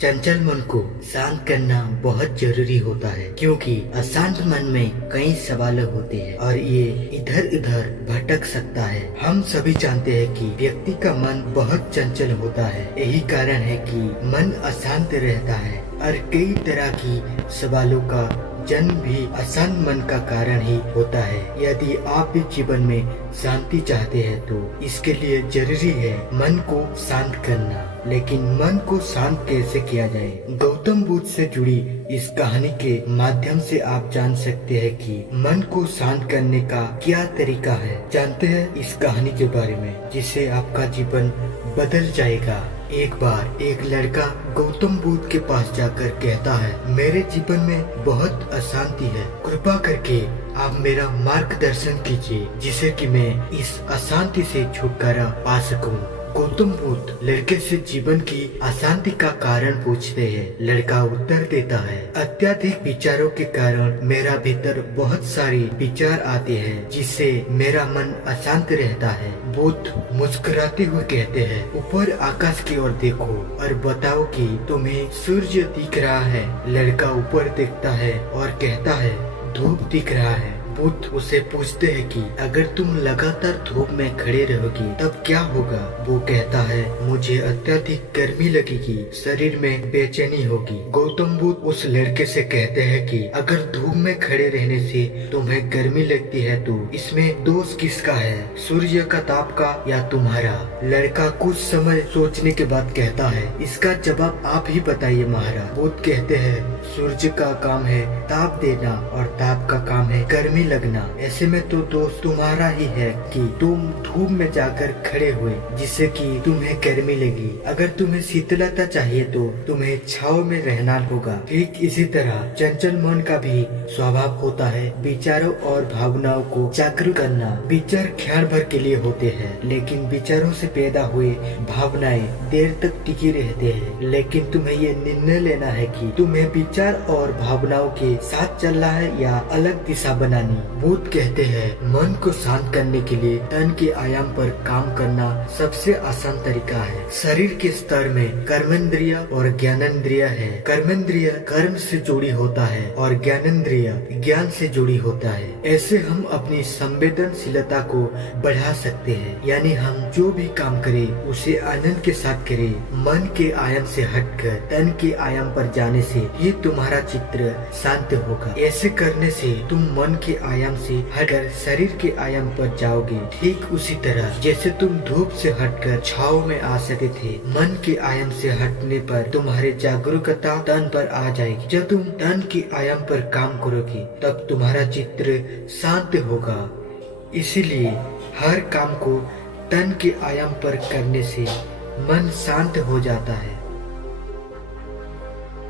चंचल मन को शांत करना बहुत जरूरी होता है, क्योंकि अशांत मन में कई सवाल होते हैं और ये इधर उधर भटक सकता है। हम सभी जानते हैं कि व्यक्ति का मन बहुत चंचल होता है। यही कारण है कि मन अशांत रहता है और कई तरह की सवालों का जन्म भी अशांत मन का कारण ही होता है। यदि आप भी जीवन में शांति चाहते हैं तो इसके लिए जरूरी है मन को शांत करना। लेकिन मन को शांत कैसे किया जाए? गौतम बुद्ध से जुड़ी इस कहानी के माध्यम से आप जान सकते हैं कि मन को शांत करने का क्या तरीका है। जानते हैं इस कहानी के बारे में, जिससे आपका जीवन बदल जाएगा। एक बार एक लड़का गौतम बुद्ध के पास जाकर कहता है, मेरे जीवन में बहुत अशांति है, कृपा करके आप मेरा मार्गदर्शन कीजिए जिससे कि मैं इस अशांति से छुटकारा पा सकूं। गौतम बुद्ध लड़के से जीवन की अशांति का कारण पूछते हैं। लड़का उत्तर देता है, अत्यधिक विचारों के कारण मेरा भीतर बहुत सारी विचार आते हैं, जिससे मेरा मन अशांत रहता है। बुद्ध मुस्कुराते हुए कहते हैं, ऊपर आकाश की ओर देखो और बताओ कि तुम्हें सूर्य दिख रहा है। लड़का ऊपर देखता है और कहता है, धूप दिख रहा है। बुद्ध उसे पूछते हैं कि अगर तुम लगातार धूप में खड़े रहोगी तब क्या होगा? वो कहता है, मुझे अत्यधिक गर्मी लगेगी, शरीर में बेचैनी होगी। गौतम बुद्ध उस लड़के से कहते हैं कि अगर धूप में खड़े रहने से तुम्हें गर्मी लगती है तो इसमें दोष किसका है, सूर्य का ताप का या तुम्हारा? लड़का कुछ समय सोचने के बाद कहता है, इसका जवाब आप ही बताइए महाराज। बुद्ध कहते हैं, सूर्य का काम है ताप देना और ताप का काम है गर्मी लगना। ऐसे में तो दोस्त तुम्हारा ही है कि तुम धूप में जाकर खड़े हुए जिससे कि तुम्हें गर्मी लगी। अगर तुम्हें शीतलता चाहिए तो तुम्हें छाव में रहना होगा। ठीक इसी तरह चंचल मन का भी स्वभाव होता है विचारों और भावनाओं को जागरूक करना। विचार क्षण भर के लिए होते हैं, लेकिन विचारों से पैदा हुए भावनाएं देर तक टिकी रहते हैं। लेकिन तुम्हें ये निर्णय लेना है कि तुम्हें विचार और भावनाओं के साथ चलना है या अलग दिशा बनानी। बुद्ध कहते हैं, मन को शांत करने के लिए तन के आयाम पर काम करना सबसे आसान तरीका है। शरीर के स्तर में कर्मेंद्रिय और ज्ञानेंद्रिय है। कर्मेंद्रिय कर्म से जुड़ी होता है और ज्ञानेंद्रिय ज्ञान से जुड़ी होता है। ऐसे हम अपनी संवेदनशीलता को बढ़ा सकते हैं, यानी हम जो भी काम करें उसे आनंद के साथ करें। मन के आयाम से हटकर तन के आयाम पर जाने से ही तुम्हारा चित्र शांत होगा। ऐसे करने से तुम मन के आयाम से हटकर शरीर के आयाम पर जाओगे। ठीक उसी तरह जैसे तुम धूप से हटकर छाव में आ सके थे, मन के आयाम से हटने पर तुम्हारी जागरूकता तन पर आ जाएगी। जब तुम तन के आयाम पर काम करोगे तब तुम्हारा चित्र शांत होगा। इसीलिए हर काम को तन के आयाम पर करने से मन शांत हो जाता है।